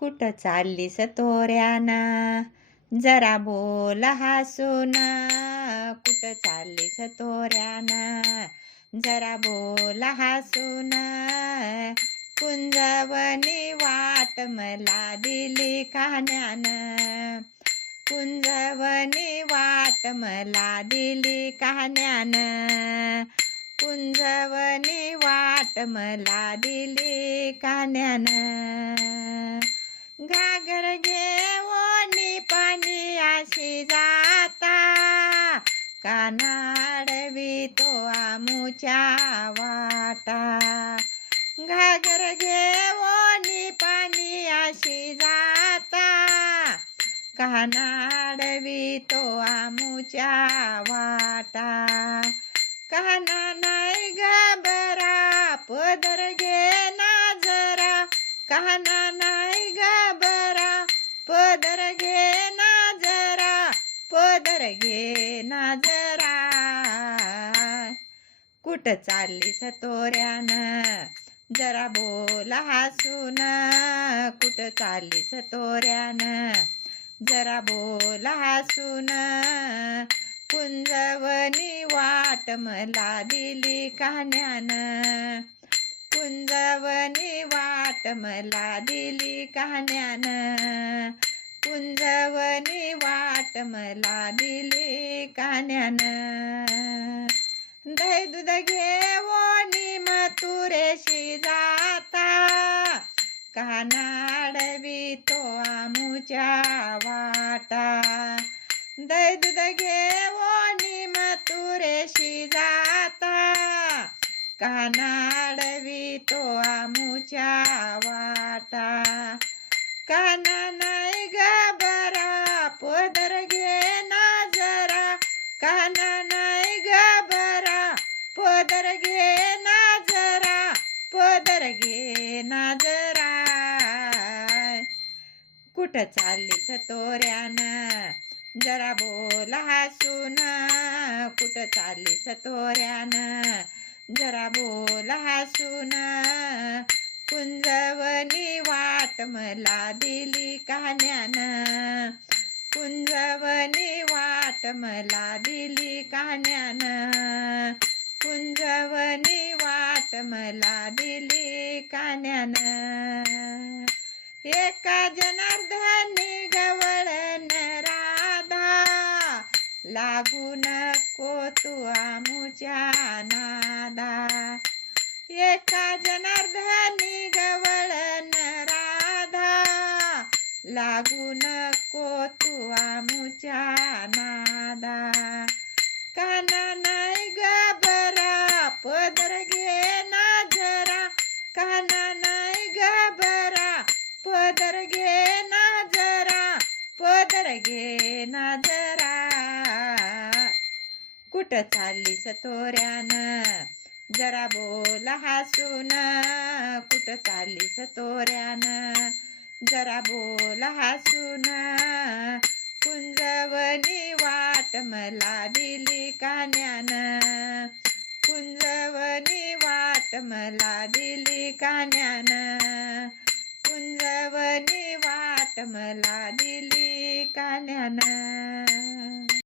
कुठं चाललीस तोऱ्याना जरा बोल हसून कुठं चाललीस तोऱ्याना जरा बोल हसून कुंजवनी वाट मला दिली कान्यानं. कुंजवनी वाट मला दिली कान्यानं. कुंजवनी वाट मला दिली कान्यानं. घागर घेऊनी पाणी अशी जाता. कानाडवी तो आमुच्या वाटा. घागर घेऊनी पाणी अशी जाता. कानाडवी तो आमुच्या वाटा. काना नाही गबरा पदर घे ना जरा. काना ना पदर घे ना जरा पदर घे ना जरा. कुठं चालली तोऱ्यानं? जरा बोला हसून कुठं चालली तोऱ्यानं? जरा बोला हसून कुंजवनी वाट मला दिली कान्यानं. कुंजवनी वाट वाट मला दिली कान्यानं कुंजवनी वाट मला दिली कान्यानं दही दूध घेवोनी मथुरेशी जाता. कानाडवी तो आमुच्या वाटा. कानाडवी तो आमुच्या वाटा. काना नाही गबरा पदर घे ना जरा. काना नाही गबरा पदर घे ना जरा. पदर घे ना जरा. कुठं चाललीस तोऱ्यानं? जरा बोला हसून कुठं चाललीस तोऱ्यानं? पासून कुंजवनी वाट मला दिली कान्यानं कुंजवनी वाट मला दिली कान्यानं कुंजवनी वाट मला दिली कान्यानं एका जनार्दनी गवळण राधा लागू नको तू आमुच्या नादा. एका जनार्दनी गवळण राधा. लागू नको तू आमुच्या नादा. काना नाही गबरा पदर घे ना जरा. काना नाही गबरा पदर घे ना जरा. पदर घे ना जरा. कुठं चाललीस तोऱ्यानं? जरा बोल हसून कुठं चाललीस तोऱ्यानं? जरा बोल हसून कुंजवनी वाट मला दिली कान्यानं? कुंजवनी वाट मला दिली कान्यानं? कुंजवनी वाट मला दिली कान्यानं?